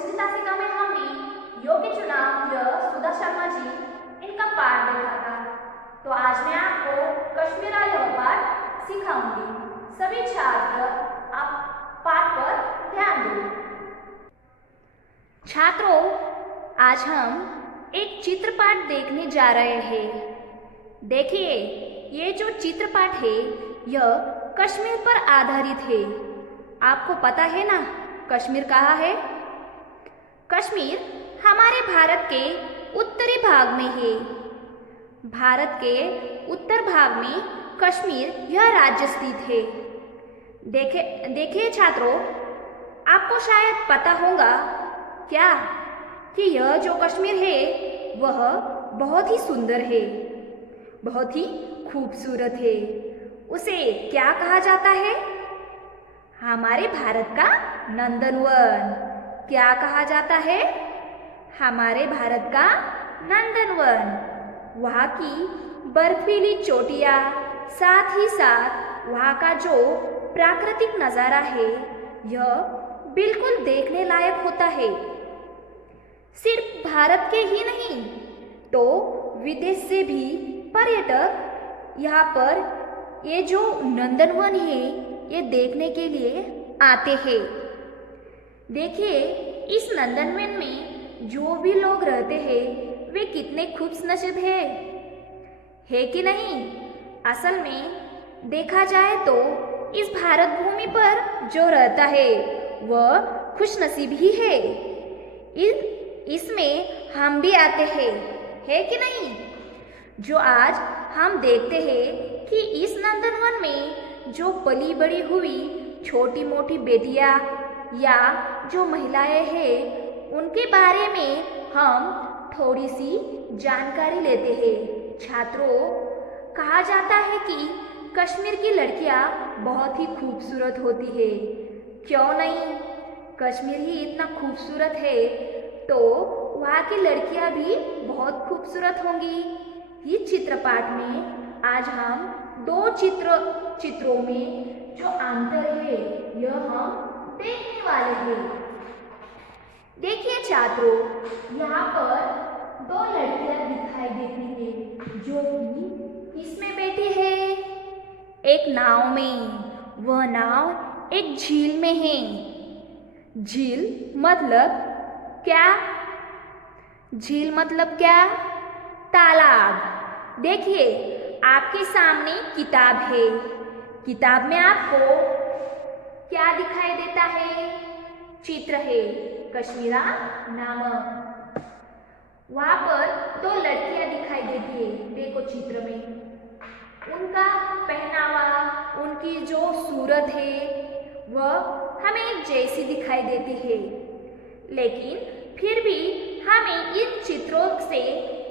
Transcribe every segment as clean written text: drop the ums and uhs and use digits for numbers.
पिछली तासिका में हमने योग के चुनाव सुधा शर्मा जी इनका पाठ देखा था। तो आज मैं आपको कश्मीरा योग पाठ सिखाऊंगी। सभी छात्र आप पाठ पर ध्यान दो। छात्रों, आज हम एक चित्रपाठ देखने जा रहे हैं। देखिए, ये जो चित्रपाठ है यह कश्मीर पर आधारित है। आपको पता है ना कश्मीर कहाँ है? कश्मीर हमारे भारत के उत्तरी भाग में है। भारत के उत्तर भाग में कश्मीर यह राज्य स्थित है। देखिए छात्रों, आपको शायद पता होगा क्या कि यह जो कश्मीर है वह बहुत ही सुंदर है, बहुत ही खूबसूरत है। उसे क्या कहा जाता है? हमारे भारत का नंदनवन। क्या कहा जाता है? हमारे भारत का नंदनवन। वहाँ की बर्फीली चोटियाँ, साथ ही साथ वहाँ का जो प्राकृतिक नज़ारा है यह बिल्कुल देखने लायक होता है। सिर्फ भारत के ही नहीं तो विदेश से भी पर्यटक यहाँ पर ये जो नंदनवन है ये देखने के लिए आते हैं। देखिए, इस नंदनवन में जो भी लोग रहते हैं वे कितने खुशनसीब है कि नहीं? असल में देखा जाए तो इस भारत भूमि पर जो रहता है वह खुशनसीब ही है। इसमें हम भी आते हैं, है कि नहीं? जो आज हम देखते हैं कि इस नंदनवन में जो पली बड़ी हुई छोटी मोटी बेटियां या जो महिलाएं हैं उनके बारे में हम थोड़ी सी जानकारी लेते हैं। छात्रों, कहा जाता है कि कश्मीर की लड़कियां बहुत ही खूबसूरत होती है। क्यों नहीं? कश्मीर ही इतना खूबसूरत है तो वहाँ की लड़कियां भी बहुत खूबसूरत होंगी। इस चित्रपाठ में आज हम दो चित्रों में जो अंतर है यह हम देखने वाले हैं। देखिए छात्रों, यहाँ पर दो लड़कियां दिखाई देती है जो कि किसमें बैठी है? एक नाव में। वह नाव एक झील में है। झील मतलब क्या? झील मतलब क्या? तालाब। देखिए, आपके सामने किताब है। किताब में आपको क्या दिखाई देता है? चित्र है, कश्मीरा नामक। वहाँ पर दो लड़कियां दिखाई देती है। देखो चित्र में उनका पहनावा, उनकी जो सूरत है वह हमें एक जैसी दिखाई देती है, लेकिन फिर भी हमें इन चित्रों से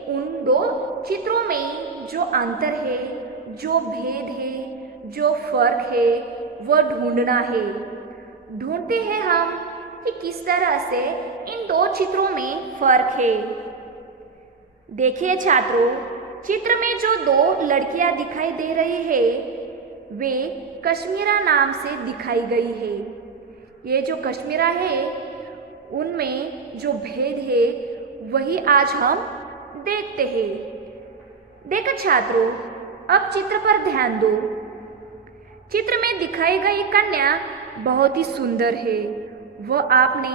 उन दो चित्रों में जो अंतर है, जो भेद है, जो फर्क है वह ढूंढना है। ढूंढते हैं हम कि किस तरह से इन दो चित्रों में फर्क है। देखिए छात्रों, चित्र में जो दो लड़कियां दिखाई दे रही है वे कश्मीरा नाम से दिखाई गई है। ये जो कश्मीरा है उनमें जो भेद है वही आज हम देखते हैं। देखो छात्रों, अब चित्र पर ध्यान दो। चित्र में दिखाई गई कन्या बहुत ही सुंदर है। वह आपने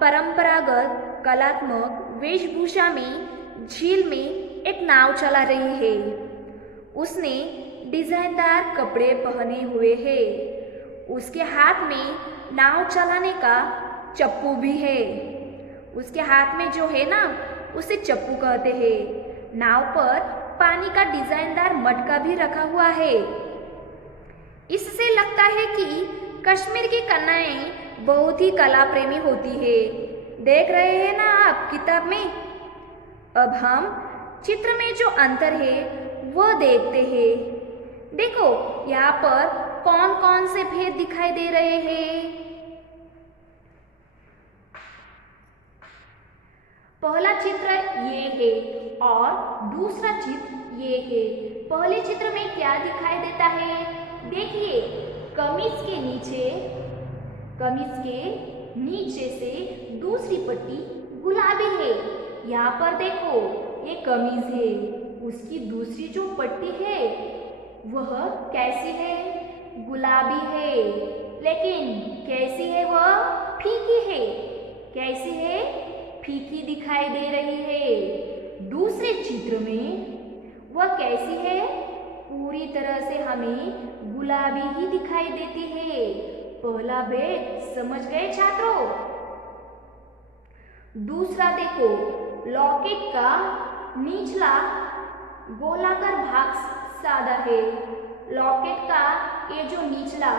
परंपरागत कलात्मक वेशभूषा में झील में एक नाव चला रही है। उसने डिजाइनदार कपड़े पहने हुए हैं। उसके हाथ में नाव चलाने का चप्पू भी है। उसके हाथ में जो है ना उसे चप्पू कहते हैं। नाव पर पानी का डिजाइनदार मटका भी रखा हुआ है। इससे लगता है कि कश्मीर की कन्याएं बहुत ही कला प्रेमी होती है। देख रहे हैं ना आप किताब में? अब हम चित्र में जो अंतर है वह देखते हैं। देखो यहाँ पर कौन कौन से भेद दिखाई दे रहे हैं। पहला चित्र ये है और दूसरा चित्र ये है। पहले चित्र में क्या दिखाई देता है? देखिए, कमीज के नीचे से दूसरी पट्टी गुलाबी है। यहाँ पर देखो ये कमीज है, उसकी दूसरी जो पट्टी है वह कैसी है? गुलाबी है। लेकिन कैसी है वह? फीकी है। कैसी है? फीकी दिखाई दे रही है। दूसरे चित्र में वह कैसी है? पूरी तरह से हमें गुलाबी ही दिखाई देती है। पहला भेद समझ गए छात्रों? दूसरा देखो, लॉकेट का निचला गोलाकार भाग सादा है। लॉकेट का ये जो निचला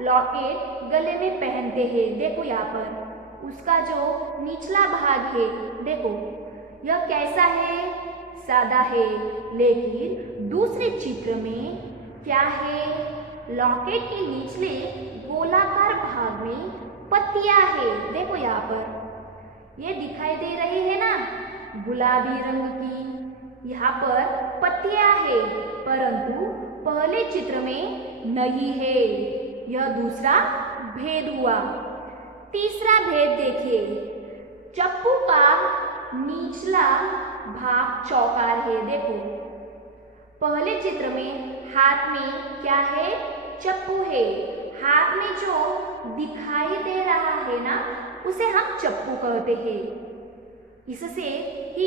लॉकेट गले में पहनते हैं, देखो यहाँ पर उसका जो निचला भाग है, देखो यह कैसा है? सादा है। लेकिन दूसरे चित्र में क्या है? लॉकेट के निचले गोलाकार भाग में पत्तियां है। देखो यहाँ पर ये दिखाई दे रही है ना, गुलाबी रंग की यहाँ पर पत्तियां है, परंतु पहले चित्र में नहीं है। यह दूसरा भेद हुआ। तीसरा भेद देखिए, चप्पू का निचला भाग चौकार है। देखो पहले चित्र में हाथ में क्या है? चप्पू है। हाथ में जो दिखाई दे रहा है ना, उसे हम चप्पू कहते हैं। इससे ही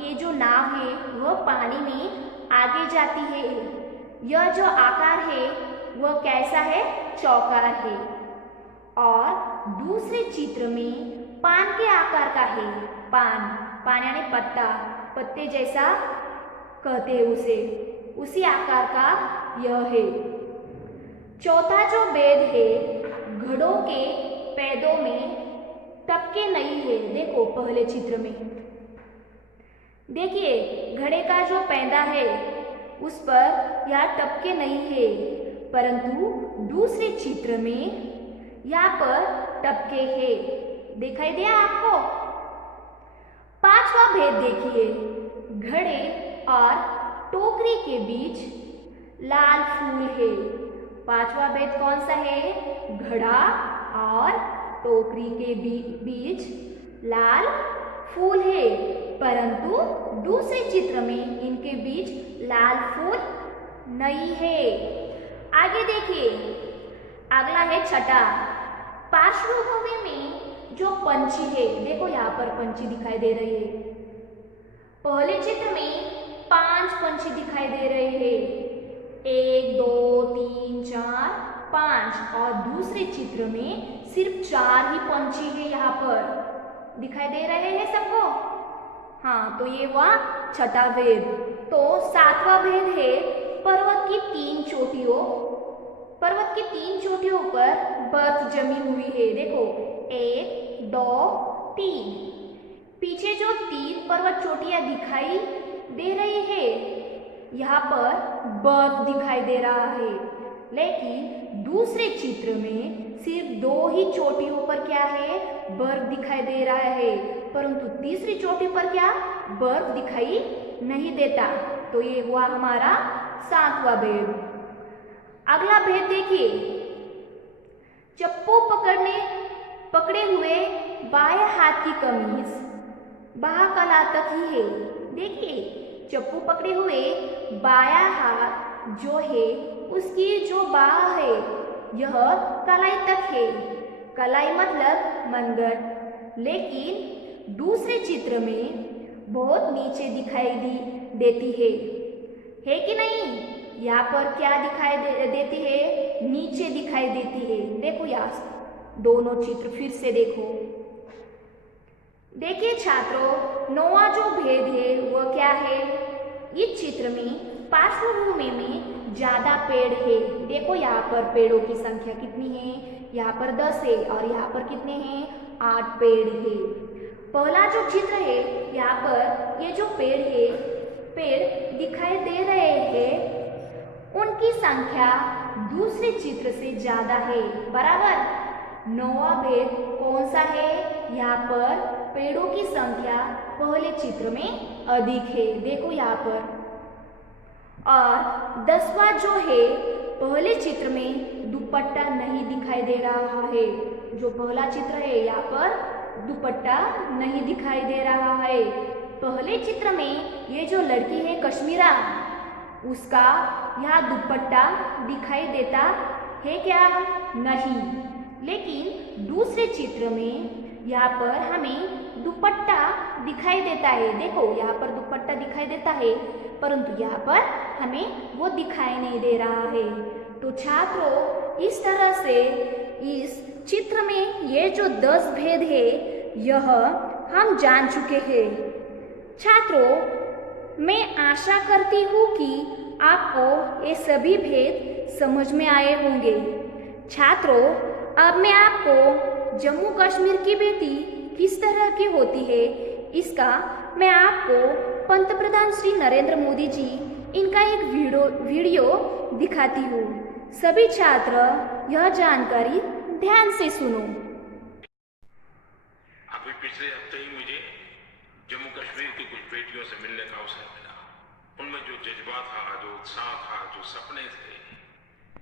ये जो नाव है वह पानी में आगे जाती है। यह जो आकार है वह कैसा है? चौकार है। और दूसरे चित्र में पान के आकार का है। पान यानी पत्ता, पत्ते जैसा कहते हैं उसे, उसी आकार का यह है। चौथा जो भेद है, घड़ों के पैदों में टपके नहीं है। देखो पहले चित्र में देखिए, घड़े का जो पैदा है उस पर यह टपके नहीं है, परंतु दूसरे चित्र में यहाँ पर टपके है। दिखाई दिया आपको? पांचवा भेद देखिए, घड़े और टोकरी के बीच लाल फूल है। पांचवा भेद कौन सा है? घड़ा और टोकरी के बीच लाल फूल है, परंतु दूसरे चित्र में इनके बीच लाल फूल नहीं है। आगे देखिए, अगला है छठा, पार्श्वभूमि में जो पंछी है, देखो यहाँ पर पंछी दिखाई दे रही है। पहले चित्र में 5 पंछी दिखाई दे रहे हैं, 1 2 3 4 5, और दूसरे चित्र में सिर्फ 4 ही पंछी है। यहाँ पर दिखाई दे रहे हैं सबको? हाँ, तो ये हुआ छठा भेद। तो सातवां भेद है, पर्वत की 3 चोटियों पर बर्फ जमी हुई है। देखो 1 2 3, पीछे जो 3 पर्वत चोटियां दिखाई दे रही है, यहाँ पर बर्फ दिखाई दे रहा है। लेकिन दूसरे चित्र में सिर्फ 2 ही चोटियों पर क्या है? बर्फ दिखाई दे रहा है, परंतु तीसरी चोटी पर क्या? बर्फ दिखाई नहीं देता। तो ये हुआ हमारा सातवां भेद। अगला भेद देखिए, चप्पू पकड़े हुए बाएं हाथ की कमीज बाह कला तक ही है। देखिए चप्पू पकड़े हुए बायां हाथ जो है उसकी जो बाह है यह कलाई तक है। कलाई मतलब मनगट। लेकिन दूसरे चित्र में बहुत नीचे दिखाई देती है कि नहीं? यहाँ पर क्या दिखाई देती है? नीचे दिखाई देती है। देखो यहाँ दोनों चित्र फिर से देखो। देखिए छात्रों, 9वां जो भेद है वह क्या है? इस चित्र में पार्श्वभूमि में ज्यादा पेड़ है। देखो यहाँ पर पेड़ों की संख्या कितनी है? यहाँ पर 10 है, और यहाँ पर कितने हैं? 8 पेड़ है। पहला जो चित्र है, यहाँ पर ये जो पेड़ दिखाई दे रहे हैं, उनकी संख्या दूसरे चित्र से ज्यादा है। बराबर। 9वां भेद कौन सा है? यहाँ पर पेड़ों की संख्या पहले चित्र में अधिक है। देखो यहाँ पर। और 10वां जो है, पहले चित्र में दुपट्टा नहीं दिखाई दे रहा है, जो पहला चित्र है यहाँ पर दुपट्टा नहीं दिखाई दे रहा है। पहले चित्र में ये जो लड़की है कश्मीरा, उसका यहाँ दुपट्टा दिखाई देता है क्या? नहीं। लेकिन दूसरे चित्र में यहाँ पर हमें दुपट्टा दिखाई देता है। देखो यहाँ पर दुपट्टा दिखाई देता है, परंतु यहाँ पर हमें वो दिखाई नहीं दे रहा है। तो छात्रों, इस तरह से इस चित्र में ये जो 10 भेद है यह हम जान चुके हैं। छात्रों, मैं आशा करती हूँ कि आपको ये सभी भेद समझ में आए होंगे। छात्रों, अब मैं आपको जम्मू कश्मीर की बेटी किस तरह की होती है इसका मैं आपको पंतप्रधान श्री नरेंद्र मोदी जी इनका एक वीडियो दिखाती हूँ। सभी छात्र यह जानकारी ध्यान से सुनो। अभी पिछले हफ्ते ही मुझे जम्मू कश्मीर की कुछ बेटियों से मिलने का अवसर मिला। उनमें जो जज्बा था, जो उत्साह था, जो सपने थे,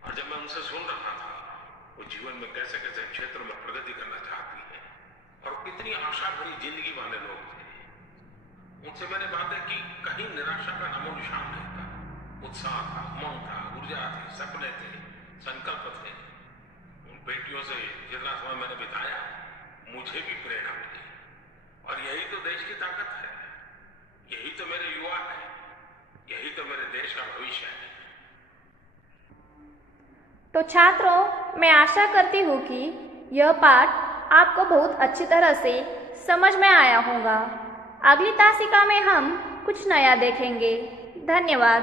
और जब मैं उनसे सुन रहा था वो जीवन में कैसे कैसे क्षेत्र में प्रगति करना चाहती है और कितनी आशा भरी जिंदगी वाले लोग थे, उनसे मैंने बातें की। कहीं निराशा का नामो निशान नहीं था। उत्साह था, उमंग था, ऊर्जा थी, सपने थे, संकल्प थे। उन बेटियों से जितना समय मैंने बिताया मुझे भी प्रेरणा मिली। और यही तो देश की ताकत है, यही तो मेरे युवा है, यही तो मेरे देश का भविष्य है। तो छात्रों, मैं आशा करती हूँ कि यह पाठ आपको बहुत अच्छी तरह से समझ में आया होगा। अगली तासिका में हम कुछ नया देखेंगे। धन्यवाद।